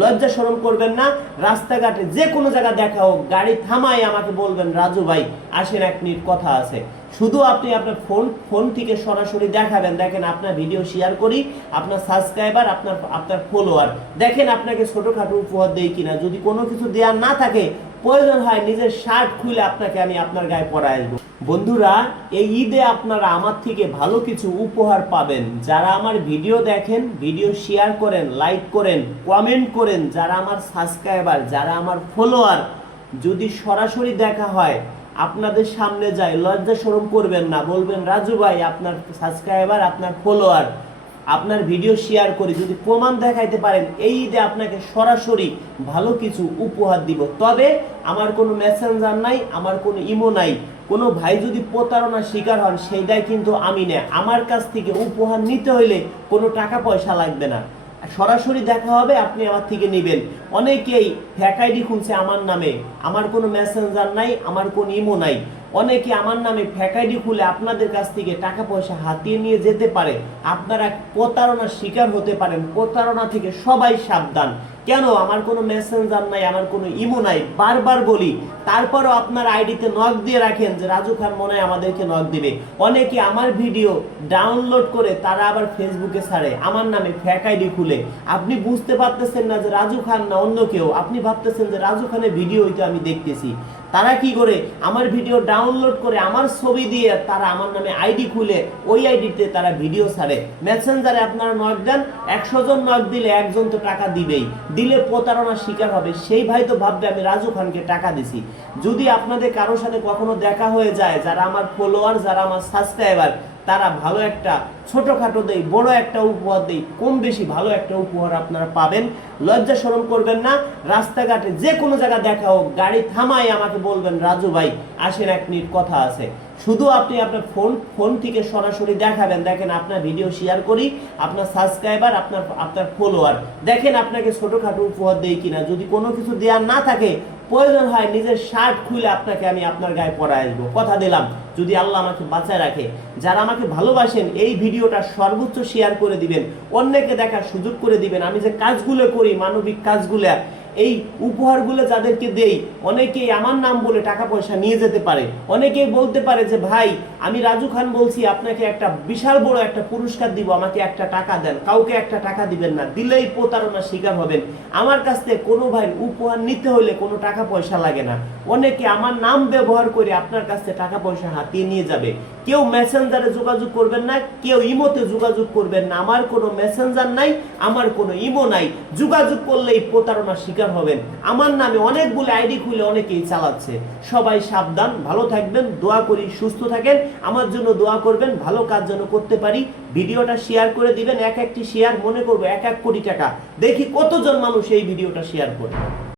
লজ্জা শরম করবেন না। রাস্তাঘাটে যে কোনো জায়গা দেখা হোক, গাড়ি থামাই আমাকে বলবেন রাজু ভাই আসেন, 1 মিনিট কথা আছে। শুধু আপনি আপনার ফোন থেকে সরাসরি দেখাবেন, দেখেন আপনার ভিডিও শেয়ার করি, আপনার সাবস্ক্রাইবার, আপনার ফলোয়ার, দেখেন আপনাকে ছোটখাটো উপহার দেই কিনা। যদি কোনো কিছু দেওয়ার না থাকে, প্রয়োজন হয় নিজের শার্ট খুলে আপনাকে আমি আপনার গায়ে পরায় আসবো। বন্ধুরা, এই ঈদে আপনারা আমার থেকে ভালো কিছু উপহার পাবেন। যারা আমার ভিডিও দেখেন, ভিডিও শেয়ার করেন, লাইক করেন, কমেন্ট করেন, যারা আমার সাবস্ক্রাইবার, যারা আমার ফলোয়ার, যদি সরাসরি দেখা হয়, আপনাদের সামনে যায়, লজ্জা শরম করবেন না, বলবেন রাজু ভাই আপনার সাবস্ক্রাইবার, আপনার ফলোয়ার, আপনার ভিডিও শেয়ার করি, যদি প্রমাণ দেখাইতে পারেন, এই ঈদে আপনাকে সরাসরি ভালো কিছু উপহার দিব। তবে আমার কোনো মেসেঞ্জার নাই, আমার কোনো ইমো নাই। কোনো ভাই যদি প্রতারণার শিকার হন, সেইটাই কিন্তু আমি না। আমার কাছ থেকে উপহার নিতে হইলে কোনো টাকা পয়সা লাগবে না, সরাসরি দেখা হবে, আপনি আমার থেকে নেবেন। অনেকেই ফেক আইডি খুলছে আমার নামে, আমার কোনো মেসেঞ্জার নাই, আমার কোনো ইমো নাই। অনেকে আমার নামে ফেক আইডি খুলে আপনাদের কাছ থেকে টাকা পয়সা হাতিয়ে নিয়ে যেতে পারে। আপনারা প্রতারণার শিকার হতে পারেন। প্রতারণা থেকে সবাই সাবধান। কেন? আমার কোনো মেসেঞ্জার নাই, আমার কোনো ইমো নাই, বারবার বলি। তারপরও আপনার আইডিতে নক দিয়ে রাখেন যে রাজু খান মনে হয় আমাদেরকে নক দিবে। অনেকে আমার ভিডিও ডাউনলোড করে তারা আবার ফেসবুকে ছাড়ে আমার নামে ফেক আইডি খুলে। আপনি বুঝতে পারতেছেন না যে রাজু খান না অন্য কেউ, আপনি ভাবতেছেন যে রাজু খানের ভিডিও হইতো আমি দেখতেছি। তারা কি করে? আমার ভিডিও ডাউনলোড করে আমার ছবি দিয়ে তারা আমার নামে আইডি খুলে ওই আইডিতে তারা ভিডিও ছাড়ে। মেসেঞ্জারে আপনারা নক দেন, 100 জন নক দিলে একজন তো টাকা দিবেই, দিলে প্রতারণার শিকার হবে। সেই ভাই তো ভাববে আমি রাজু খানকে টাকা দিছি। যদি আপনাদের কারোর সাথে কখনো দেখা হয়ে যায়, যারা আমার ফলোয়ার, যারা আমার সাবস্ক্রাইবার, তারা ভালো একটা, ছোটখাটো দেই, বড় একটা উপহার দেই, কম বেশি ভালো একটা উপহার আপনারা পাবেন। লজ্জা শরম করবেন না। রাস্তাঘাটে যে কোনো জায়গা দেখা হোক, গাড়ি থামাই আমাকে বলবেন রাজু ভাই আসেন, 1 মিনিট কথা আছে। শুধু আপনি আপনার ফোন থেকে সরাসরি দেখাবেন, দেখেন আপনার ভিডিও শেয়ার করি, আপনার সাবস্ক্রাইবার, আপনার ফলোয়ার, দেখেন আপনাকে ছোটখাটো উপহার দেই কিনা। যদি কোনো কিছু দেওয়ার না থাকে, প্রয়োজন হয় নিজের শার্ট খুলে আপনাকে আমি আপনার গায়ে পরায় আসবো। কথা দিলাম, যদি আল্লাহ আমাকে বাঁচায় রাখে। যারা আমাকে ভালোবাসেন, এই ভিডিওটা সর্বোচ্চ শেয়ার করে দিবেন, অন্যকে দেখার সুযোগ করে দিবেন। আমি যে কাজগুলো করি, মানবিক কাজগুলো, এই উপহারগুলো যাদেরকে দেই, অনেকেই আমার নাম বলে টাকা পয়সা নিয়ে যেতে পারে। অনেকেই বলতে পারে যে ভাই আমি রাজু খান বলছি, আপনাকে একটা বিশাল বড় একটা পুরস্কার দিব, আমাকে একটা টাকা দেন। কাউকে একটা টাকা দিবেন না, দিলেই প্রতারণার শিকার হবেন। আমার কাছ থেকে কোনো ভাই উপহার নিতে হলে কোনো টাকা পয়সা লাগে না। অনেকে আমার নাম ব্যবহার করে আপনার কাছ থেকে টাকা পয়সা হাতিয়ে নিয়ে যাবে। কেউ মেসেঞ্জারে যোগাযোগ করবেন না, কেউ ইমোতে যোগাযোগ করবেন না। আমার কোনো মেসেঞ্জার নাই, আমার কোনো ইমো নাই। যোগাযোগ করলেই প্রতারণার শিকার হবেন। আমার নামে অনেকগুলো আইডি খুলে অনেকেই চালাচ্ছে। সবাই সাবধান, ভালো থাকবেন, দোয়া করি সুস্থ থাকেন, আমার জন্য দোয়া করবেন, ভালো কাজ যেন করতে পারি। ভিডিওটা শেয়ার করে দিবেন, এক একটি শেয়ার মনে করবো 1 কোটি টাকা। দেখি কতজন মানুষ এই ভিডিওটা শেয়ার করে।